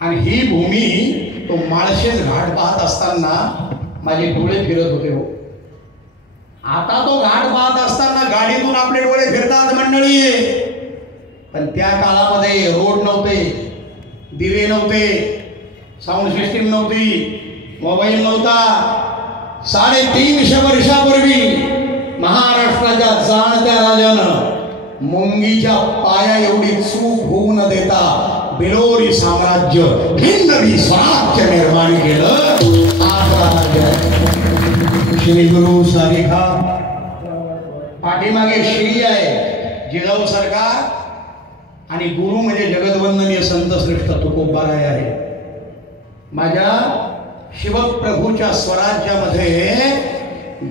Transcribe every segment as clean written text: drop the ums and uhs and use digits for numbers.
आणि ही भूमी तो माळशेज घाट पाहत असताना माझे डोळे फिरत होते हो. आता तो घाट पाहत असताना गाडीतून आपले डोळे फिरतात मंडळी, पण त्या काळामध्ये रोड नव्हते, दिवे नव्हते, साऊंड सिस्टीम नव्हती, मोबाईल नव्हता. 350 वर्षापूर्वी महाराष्ट्राच्या जाणत्या राजानं मुंगीच्या पाया एवढी चूक होऊ न देता बिलोरी साम्राज्य हिंदवी स्वराज्य निर्माण केलं. श्री गुरु सारिखा पाठीमागे श्री आहे जिजाऊ सरकार आणि गुरु म्हणजे जगदवंदनीय संत श्रेष्ठ तुकोबाराय आहे. माझ्या शिवप्रभूच्या स्वराज्यामध्ये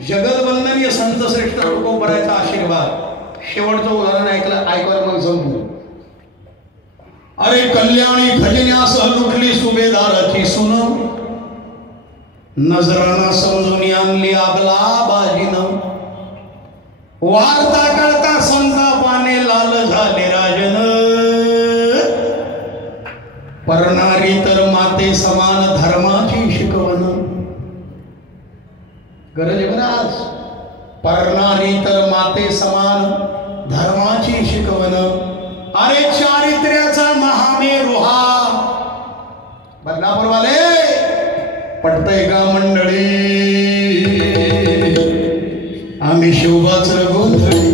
जगदवंदनीय संत श्रेष्ठ तुकोबारायचा आशीर्वाद. शेवटचं उदाहरण ऐकलं मग संपू. अरे कल्याणी खजिन्यासह लुटली सुभेदाराची सुन, नजराना समजून आणली आगला बाजीनं, वार्ता कळता संतापाने लाल झाले राजन, परणारी तर माते समान धर्माची शिकवण. गरज आहे बरं आज, परणारी तर माते समान धर्माची शिकवण. अरे चारित्र्याचा महामेरू हा बदलापूरवाले पटतय का मंडळी? आम्ही शिवबाच गोंधळी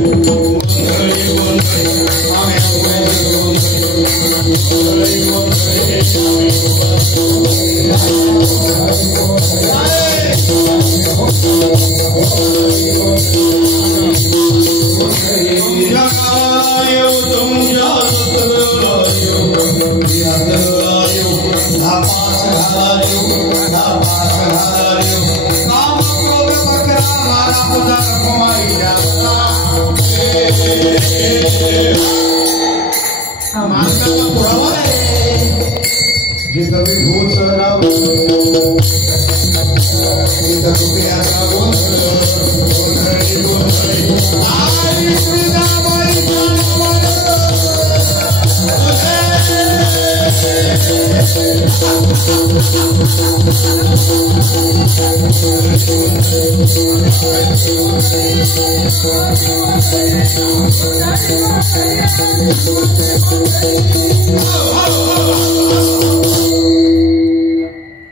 जिथं विभूत सराव जिथं रुपयाचा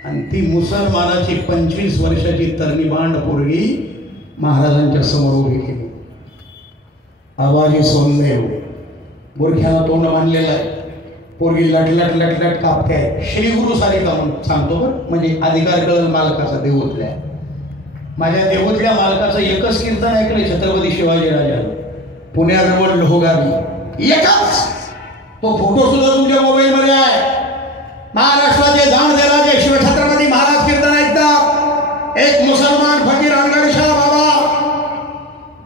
आणि ती मुसलमानाची 25 वर्षाची तरणीबांड पोरगी महाराजांच्या समोर उभी केली. आवाजी सोनदेव बुरख्याला तोंड बांधलेलं आहे, पोरगी लटलट लटलट कापते आहे. श्री गुरु सारिका म्हणून सांगतो बरं, म्हणजे अधिकार कळल मालकाचा देऊतल्या. माझ्या देऊतल्या मालकाचं एकच कीर्तन ऐकलं छत्रपती शिवाजी राजा पुण्याजवळ लोहगावी, एकच. तो फोटो सुद्धा तुमच्या मोबाईलमध्ये आहे. महाराष्ट्राचे जाणते राजे शिवछत्रपती महाराज कीर्तन ऐकतात. एक मुसलमान फकीर अनगडशाह बाबा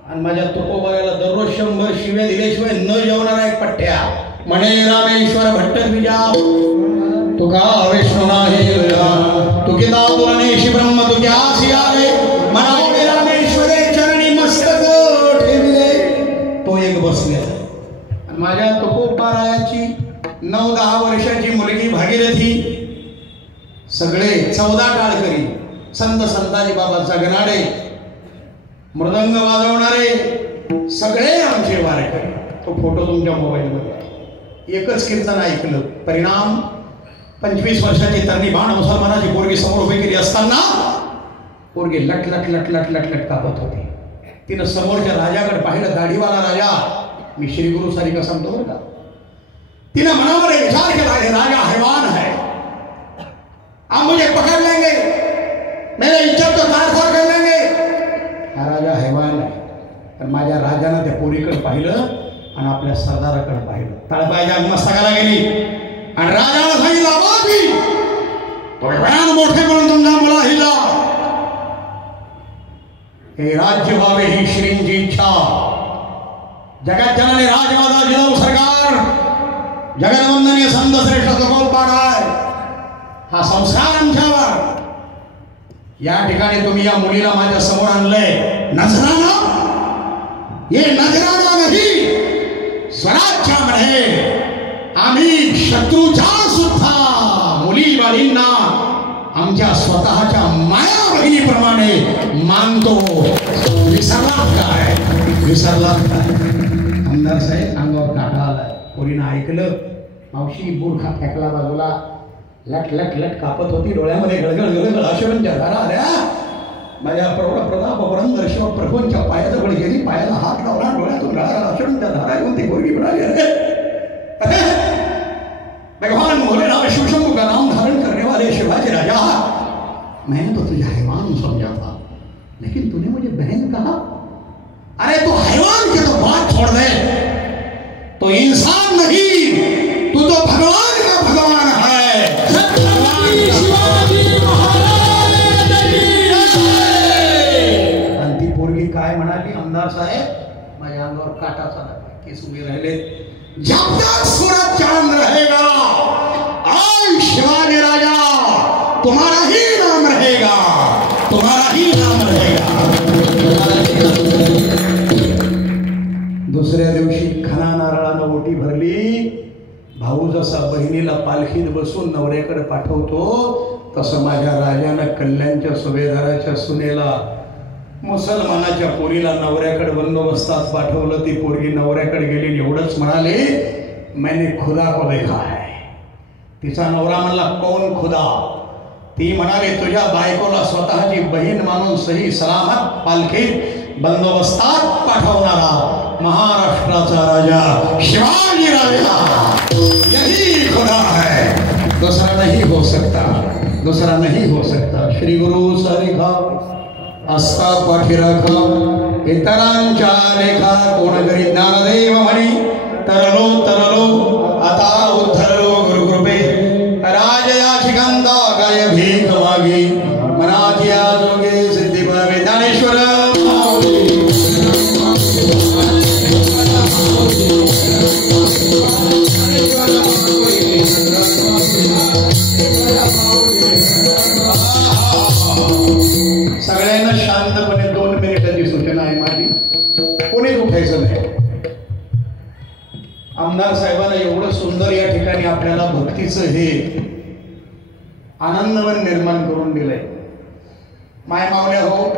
आणि माझ्या तुकोबाराला दररोज 100 शिव्या दिल्याशिवाय न जेवणारा एक पठ्ठ्या म्हणे रामेश्वर भट्ट द्विजा तुका विष्णू नाही तुकिता पुरणेशी ब्रह्म तुझ्या आसियावे मनावडे रामेश्वरे चरणी मस्तक ठेवले. तो एक बसले. माझ्या तुकोबारायाची 9-10 वर्षाची मुलगी भागीरथी, सगळे 14 टाळकरी, संत संताजी बाबा जगनाडे, मृदंग वाजवणारे, सगळे आमचे वारकरी. तो फोटो तुमच्या मोबाईलमध्ये. एकच कीर्तन ऐकलं. परिणाम 25 वर्षाची तरणीबाण मुसलमानाची पोरगी समोर उभी केली असताना पोरगी लट लट लट लट लट लट कापत होती. तिनं समोरच्या राजाकडे पाहिलं, दाढीवाला राजा. मी श्री गुरु सारिका सांगतो बरं का. तिने मनामध्ये विचार केला, हे राजा हैवान है, आप मुझे पकड़ लेंगे, मेरे इज्जत को तार-तार कर लेंगे. हा राजा हैवान आहे. पण माझ्या राजानं त्या पोरीकडे पाहिलं आणि आपल्या सरदाराकडे पाहिलं. तळपायच्या मस्तकाला गेली आणि राजाला सांगितलं, बाबी तुम्ही भयान मोठे म्हणून तुमच्या मुला हिला, हे राज्य व्हावे ही श्रींची इच्छा. जगत जननी राजमाता जिजाऊ सरकार जगदवंदनीय संत श्रेष्ठ तुकोबाराय हा संस्कार आमच्यावर. या ठिकाणी तुम्ही या मुलीला माझ्या समोर आणलंय नजराना, ये नजराना नाही स्वराज्यामध्ये आम्ही शत्रूच्या सुद्धा मुली बाळींना आमच्या स्वतःच्या माया बहिणीप्रमाणे मानतो. विसरलात काय? विसरलात काय? आमदार साहेब अंगावर काटा आलाय. पोरीनं ऐकलं, मावशी बुरखा फेकला बाजूला, लट लट लट कापत होती, डोळ्यामध्ये गळगळ गळगळ अश्रूंच्या धारा आल्या. माझ्या प्रौढ प्रताप पुरंदर शिव प्रभूंच्या पायाजवळ गेली, पायाला हात लावला, डोळ्यातून गळगळ अश्रूंच्या धारा येऊन ती पोरगी म्हणाली, अरे भगवान भोलेनाथ शिव शंभू का नाम धारण करने वाले शिवाजी राजा, मैंने तो तुझे हैवान समझा था, लेकिन तूने मुझे बहन कहा. अरे तू हैवान की तो बात छोड़ दे, तो इंसान नहीं, तू तो भगवान का भगवान है. आणि ती पोरगी काय म्हणाली, आमदार साहेब माझ्या अंगावर काटा चालला, केस उभे राहिले. जब तक सूरज चांद रहेगा आज शिवाजी राजा तुम्हारा ही नाम रहेगा, तुम्हारा ही नाम रहेगा. दुसऱ्या दिवशी खना नारळानं ओटी भरली. भाऊ जसा बहिणीला पालखीत बसून नवऱ्याकडे पाठवतो, तसं माझ्या राजानं कल्याणच्या सुभेदाराच्या सुनेला मुसलमानाच्या पोरीला नवऱ्याकडे बंदोबस्तात पाठवलं. ती पोरगी नवऱ्याकडे गेली, एवढंच म्हणाले, मैंने खुदा को देखा है. तिचा नवरा म्हणला, कौन खुदा? ती म्हणाली, तुझ्या बायकोला स्वतःची बहीण मानून सही सलामत पालखीत बंदोबस्तात पाठवणारा महाराष्ट्राचा राजा शिवाजी राजा, यही खुदा है, दूसरा नहीं हो सकता, दूसरा नहीं हो सकता. श्री गुरु सारिखा आस्था पाठी राखा, इतरांच्या लेखा कोण करी ज्ञानदेव म्हणी, तरलो तरलो आता उद्धरलो गुरुकृपे, राजयाची गंधा काय भीक मागी, मनाची आजोगे सिद्धी पावे. ज्ञानेश्वर सगळ्यांना शांतपणे 2 मिनिटाची सूचना आहे माझी, कोणीच उठायचं नाही. आमदार साहेबांना एवढं सुंदर या ठिकाणी आपल्याला भक्तीचं हे आनंदवन निर्माण करून दिलंय. माय मावल्या हो,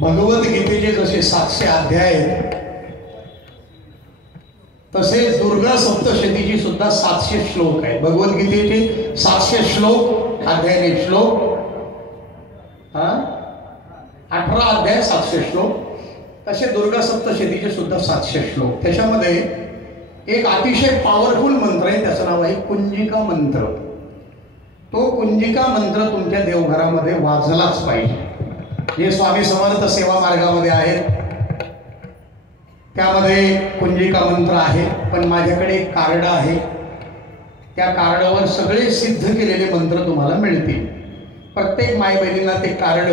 भगवद्गीतेचे जसे 700 अध्याय आहेत, तसेच दुर्गा सप्तशतीची सुद्धा 700 श्लोक आहेत. भगवद्गीतेचे 700 श्लोक, अध्याय श्लोक, 18 अध्याय 700 श्लोक, तसे दुर्गा सप्तशतीचे सुद्धा 700 श्लोक. त्याच्यामध्ये एक अतिशय पॉवरफुल मंत्र आहे, त्याचं नाव आहे कुंजिका मंत्र. तो कुंजिका मंत्र तुमच्या देवघरामध्ये वाजलाच पाहिजे. हे स्वामी समर्थ सेवा मार्गामध्ये आहेत, त्यामध्ये कुंजिका मंत्र आहे. पण माझ्याकडे एक कार्ड आहे, त्या कार्डावर सगळे सिद्ध केलेले मंत्र तुम्हाला मिळतील. प्रत्येक माय बहिणींना ते कार्ड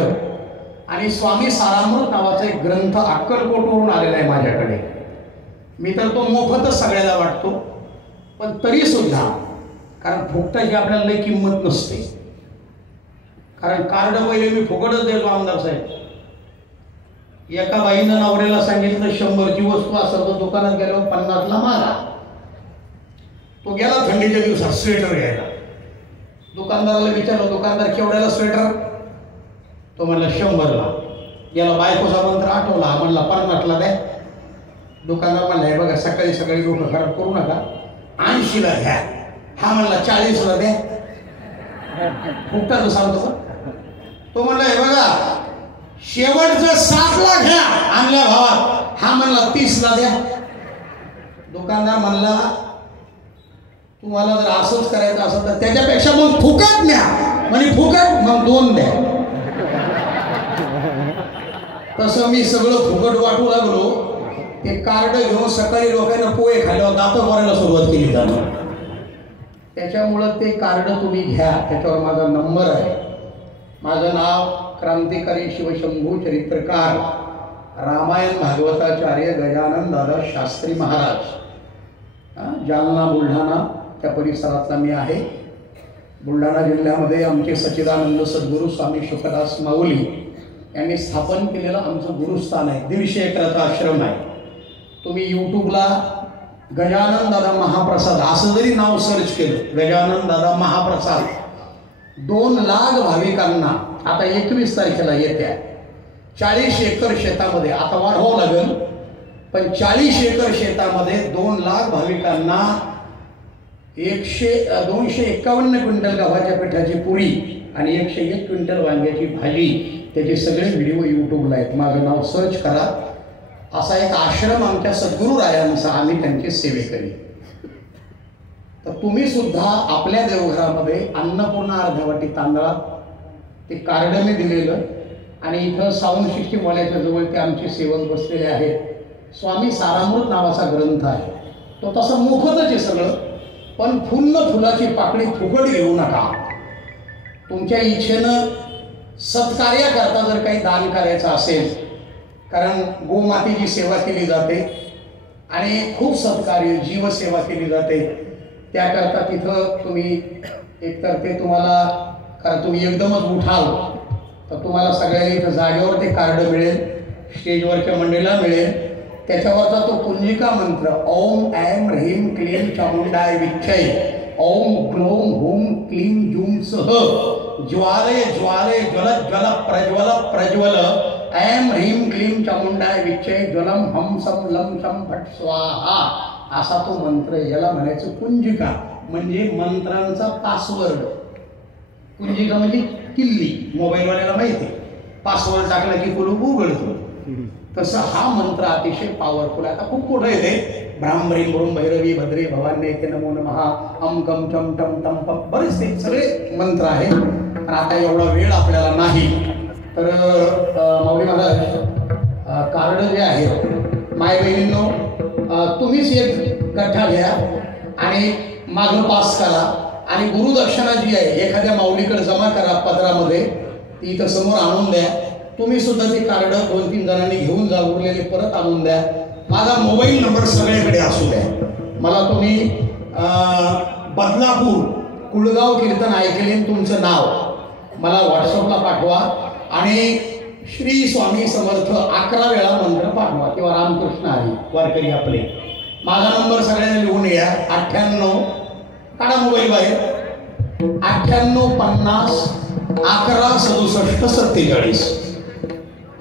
आणि स्वामी सारामृत नावाचा एक ग्रंथ अक्कलकोटवरून आलेला आहे माझ्याकडे. मी तर तो मोफतच सगळ्याला वाटतो, पण तरी सुद्धा, कारण फुकटाची आपल्याला लई किंमत नसते. कारण कार्ड पहिले मी फुकटच देतो आमदार साहेब. एका बाईनं नवऱ्याला सांगितलं 100ची वस्तू असेल तर दुकानात गेल्यावर 50ला मागा. तो गेला थंडीच्या दिवसात स्वेटर घ्यायला. दुकानदाराला विचारलं, दुकानदार केवढ्याला स्वेटर? तो म्हणला 100ला. याला बायकोचा मंत्र आठवला, म्हणला 50ला द्या. दुकानदार म्हणला, हे बघा सकाळी सकाळी डोकं खराब करू नका, 80ला घ्या. हा म्हणला 40ला द्या. फुकटाचं सांगतो. तो म्हणला, हे बघा शेवटचं 7ला घ्या आणल्या भावात. हा म्हणला 30ला द्या. दुकानदार म्हणला, तुम्हाला जर असंच करायचं असेल तर त्याच्यापेक्षा मग फुकट न्या. म्हणजे फुकट मग 2 द्या. तसं मी सगळं फुकट वाटू लागलो. ते कार्ड घेऊन सकाळी लोकांना पोहे खाल्ल्यावर दात मारायला सुरुवात केली जाणार. त्याच्यामुळं ते कार्ड तुम्ही घ्या, त्याच्यावर माझा नंबर आहे. माझं नाव क्रांतिकारी शिवशंभू चरित्रकार रामायण भागवताचार्य गजानन दादा शास्त्री महाराज, जालना बुलढाणा त्या परिसरातला मी आहे. बुलढाणा जिल्ह्यामध्ये आमचे सच्चिदानंद सद्गुरू स्वामी शुकदास माऊली यांनी स्थापन केलेलं आमचं गुरुस्थान आहे. 150 एकराचा आश्रम आहे. तुम्ही यूट्यूबला गजानन दादा महाप्रसाद असं जरी नाव सर्च केलं, गजानन दादा महाप्रसाद, 2 लाख भाविकांना आता 21 तारखेला येत्या 40 एकर शेतामध्ये, आता वाढवावं लागेल, पण 40 एकर शेतामध्ये 2 लाख भाविकांना 251 क्विंटल गव्हाच्या पिठाची पुरी आणि 101 क्विंटल वांग्याची भाजी, त्याचे सगळे व्हिडिओ यूट्यूबला आहेत. माझं नाव सर्च करा. असा एक आश्रम आमच्या सद्गुरुरायांचा, आम्ही त्यांची सेवेकरी. तर तुम्ही सुद्धा आपल्या देवघरामध्ये अन्नपूर्णा अर्ध्या वाटी तांदळात ते कार्ड मी दिलेलं, आणि इथं साऊंड सिस्टीम वाल्याच्या जवळ ते आमचे सेवक बसलेले आहेत. स्वामी सारामृत नावाचा ग्रंथ आहे, तो तसं मोफतच आहे सगळं, पण फुलाची पाकळी फुकट घेऊ नका. तुमच्या इच्छेनं सत्कार्य करता जर काही दान करायचं असेल, कारण गोमातेची सेवा केली जाते आणि खूप सत्कार्य जीवसेवा केली जाते, त्याकरता तिथं तुम्ही एकतर ते तुम्हाला, कारण तुम्ही एकदमच उठाल तर तुम्हाला सगळ्यांनी इथं जागेवर ते कार्ड मिळेल, स्टेजवरच्या मंडळीला मिळेल. त्याच्यावरचा तो कुंजिका मंत्र ओम ऐं ह्रीं क्लीं चामुंडाय विच्चय, ओम ग्लोम हुम क्लीं जूम सह, ज्वालय ज्वालय ज्वल ज्वल प्रज्वल प्रज्वल, ऐं ह्रीं क्लीं चामुंडाय विच्चय ज्वलम हम सम लम शम फट स्वाहा, असा तो मंत्र. याला म्हणायचं कुंजिका, म्हणजे मंत्रांचा पासवर्ड. कुंजिका म्हणजे किल्ली, मोबाईलवाल्याला माहिती आहे, पासवर्ड टाकला की कुलूप उघडतो. तसं हा मंत्र अतिशय पॉवरफुल आहे. आता खूप मोठं येते, ब्राह्मणी ब्रूम भैरवी भद्रे भवान्य ते नमो नमः, अम कम चम टम टम पम, बरेच ते सगळे मंत्र आहेत. पण आता एवढा वेळ आपल्याला नाही, तर माऊली महाराज कार्ड जे आहे, माय बहिणींनो तुम्हीच एक गठ्ठा घ्या आणि मागं पास करा, आणि गुरुदक्षिणा जी आहे एखाद्या माऊलीकडे जमा करा पदरामध्ये, ती इथं समोर आणून द्या. तुम्ही सुद्धा ते कार्ड 2-3 जणांनी घेऊन जा, उरलेले परत आणून द्या. माझा मोबाईल नंबर सगळ्याकडे असू द्या. मला तुम्ही बदलापूर कुळगाव कीर्तन ऐकले तुमचं नाव मला व्हॉट्सअपला पाठवा, आणि श्री स्वामी समर्थ 11 वेळा मंत्र पाठवा, किंवा रामकृष्ण हरी वारकरी आपले. माझा नंबर सगळ्यांनी लिहून घ्या, 98, काढा मोबाईल बाहेर, 98 50 11 67 47.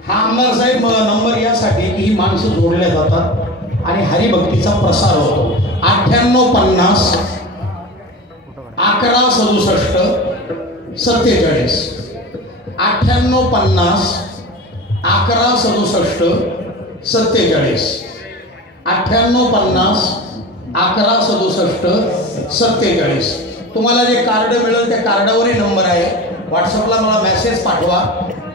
हा आमदार साहेब नंबर यासाठी की ही माणसं जोडल्या जातात आणि हरिभक्तीचा प्रसार होतो. 98 50 11 67 47, 98 50 11 67 47, 98 50 11 67 47. तुम्हाला जे कार्ड मिळेल त्या कार्डावरही नंबर आहे. व्हॉट्सअपला मला मेसेज पाठवा.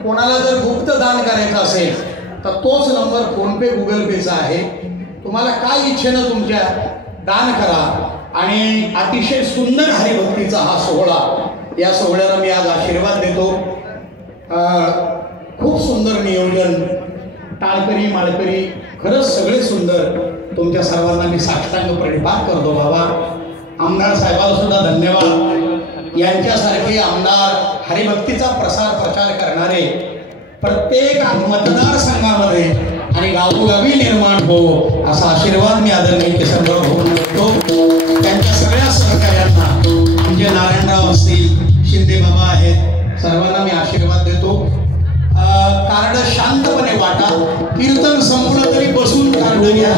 कोणाला जर गुप्त दान करायचं असेल तर तोच नंबर फोनपे गुगल पेचा आहे. तुम्हाला काय इच्छेनं तुमच्या दान करा. आणि अतिशय सुंदर हरिभक्तीचा हा सोहळा, या सोहळ्याला मी आज आशीर्वाद देतो. खूप सुंदर नियोजन, टाळकरी माळकरी, खरंच सगळे सुंदर. तुमच्या सर्वांना मी साष्टांग प्रणिपात करतो. बाबा आमदार साहेबांना सुद्धा धन्यवाद. यांच्यासारखे आमदार हरिभक्तीचा प्रसार प्रचार करणारे प्रत्येक मतदारसंघामध्ये आणि गावोगावी निर्माण हो, असा आशीर्वाद मी आदरणीय किशनराव भाऊंना देतो. त्यांच्या सगळ्या सहकार्यांना, म्हणजे नारायणराव असतील, शिंदे बाबा आहेत, सर्वांना मी आशीर्वाद देतो. कार्ड शांतपणे वाटा. कीर्तन संपलं तरी बसून कार्ड घ्या.